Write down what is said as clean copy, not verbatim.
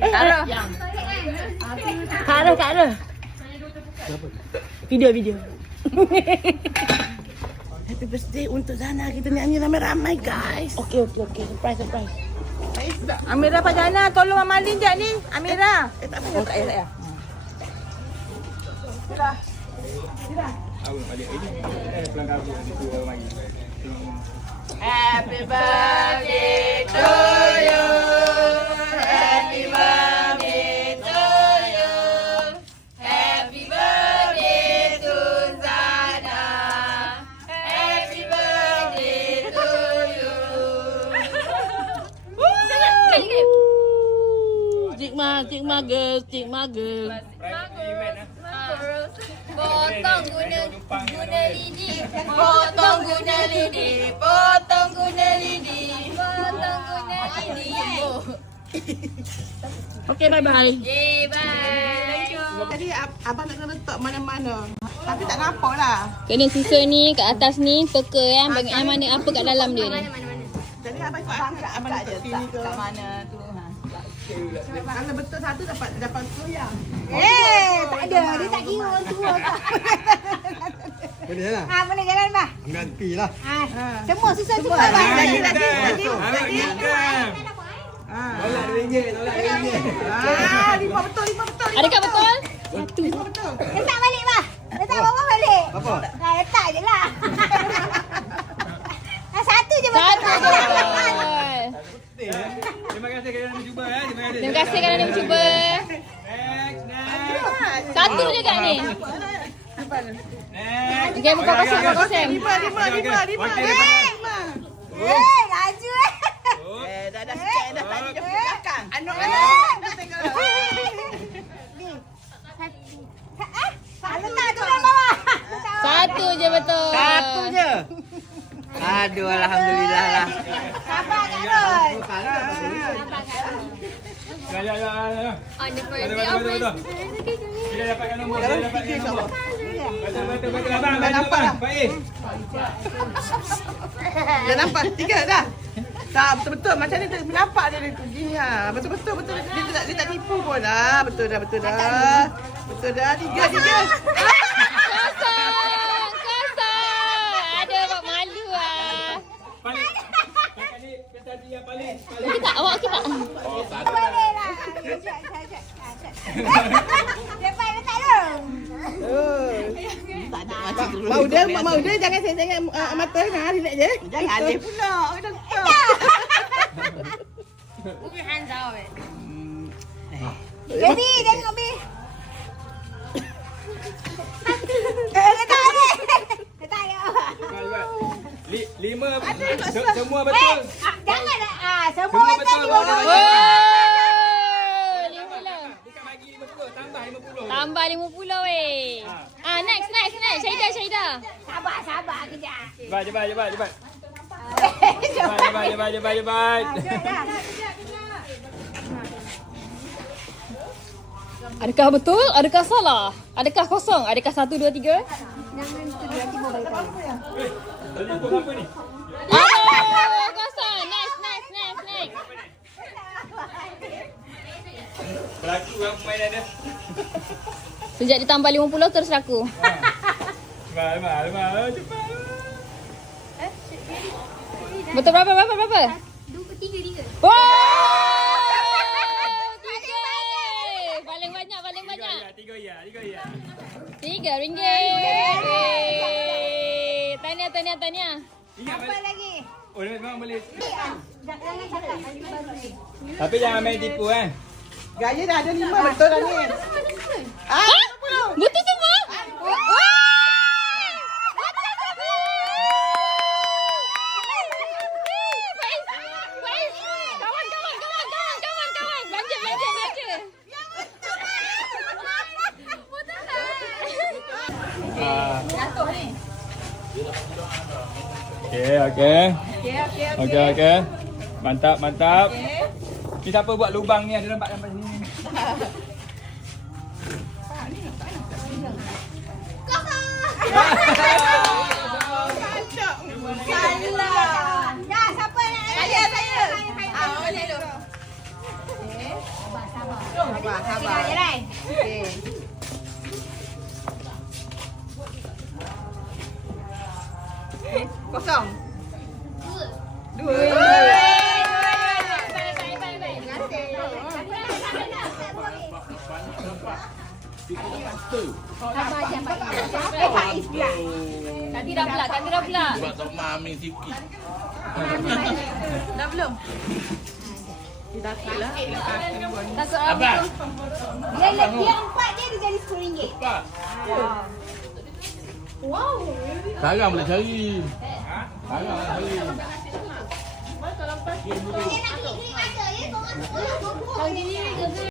Kak Ara. Video. Happy birthday untuk Zana. Kita nyanyi ramai-ramai, guys. Okey. Surprise. Amira Pak Jana, tolong Mama Lin jap ni. Amira. Tak payah. Sila. Awak balik ini. Pelanggan aku ada tu orang mari. Happy birthday to you. Happy birthday to you. Happy birthday to Zana. Happy birthday to you. Cik Ma girl. Potong guna lidi. Okay, bye-bye. Okay, bye. Tadi abang nak letak mana-mana. Tapi tak nampak lah. Kena susun ni kat atas ni peka kan, bagi mana apa kat dalam dia ni. Jadi abang ikut abang letak sini ke. Kat mana tu. Kalau betul satu dapat goyang. Tak ada. Dia tak kira orang tua. Boleh lah. Boleh jalan, Bah. Ambil pi lah. Semua susah semua, Bah. Lagi. Tolak RM2. Lima betul. Adakah betul? Lima betul. Letak balik, Bah. Letak bawah balik. Apa? Letak je lah. Satu je betul. Satu je betul. Terima kasih kerana mencuba. Terima kasih kerana mencuba. Next. Satu je kat ni. Next. Okey, buka kosong. Lima. Laju Dah sikit dah tadi dia pergi belakang. Anak. Letak turun bawah. Satu je betul. Satu je. Aduh, alhamdulillah lah. Sabar, Kak Ron. Ya. On the birthday of Betul. Kita dapatkan nombor. Kita dapatkan nombor. Betul. Abang. Baik. Dah nampak? 3 dah. Tak, betul-betul. Macam ni nampak dia tu. Gini ha. Betul. Dia tak tipu pun. Betul dah. Betul dah. 3. Kosong. Ada buat malu ah. Paling. Kakak ni tadi yang paling. Awak kita. Boleh lah. Lepas letak dong. Mau dia jangan mata relax je. Jangan ada pula. Bukan hanzau eh. Baby, tengok Bi. Letak balik. Letak je. Cepat. 5. Semua betul. Jangan Semua semua betul. betul. Bukan bagi 50, tambah 50. Tambah 50 weh. Next. Syahida. Sabar kejap. Cepat. Cepat. Adakah betul? Adakah salah? Adakah kosong? Adakah 1, 2, 3? Jangan tiba-tiba balik. Tadi pun apa ni? Kosong. Next. Berlaku orang pemain ada. Sejak ditambah 50 terus laku. Cepat. Betul berapa? 2/3. Wow! 3. Paling banyak. 3 ya. RM3. Tahniah. Ingat Apa balik. lagi? Oh, dia memang boleh. Jangan cakap lagi balik. Tapi jangan main tipu kan. Gaya dah ada 5 betul dah ni. Betul semua? Faiz. Kawan. Belanja. Okey. Mantap. Ni siapa buat lubang ni? Ada nampak sini. Dah, siapa nak? Saya. Boleh lu. Sabar je lah. Okey. Kosong. Dua. Sabar je Pak. Faiz pula. Nanti dah pula. Buat tak mami sikit. Dah belum? Dah pula. Takut Abang. Dia 4 dia jadi RM10. Cepat. Sekarang boleh cari. Sekarang boleh cari. Dia nak klik-klik mata je. Korang Kalau gini,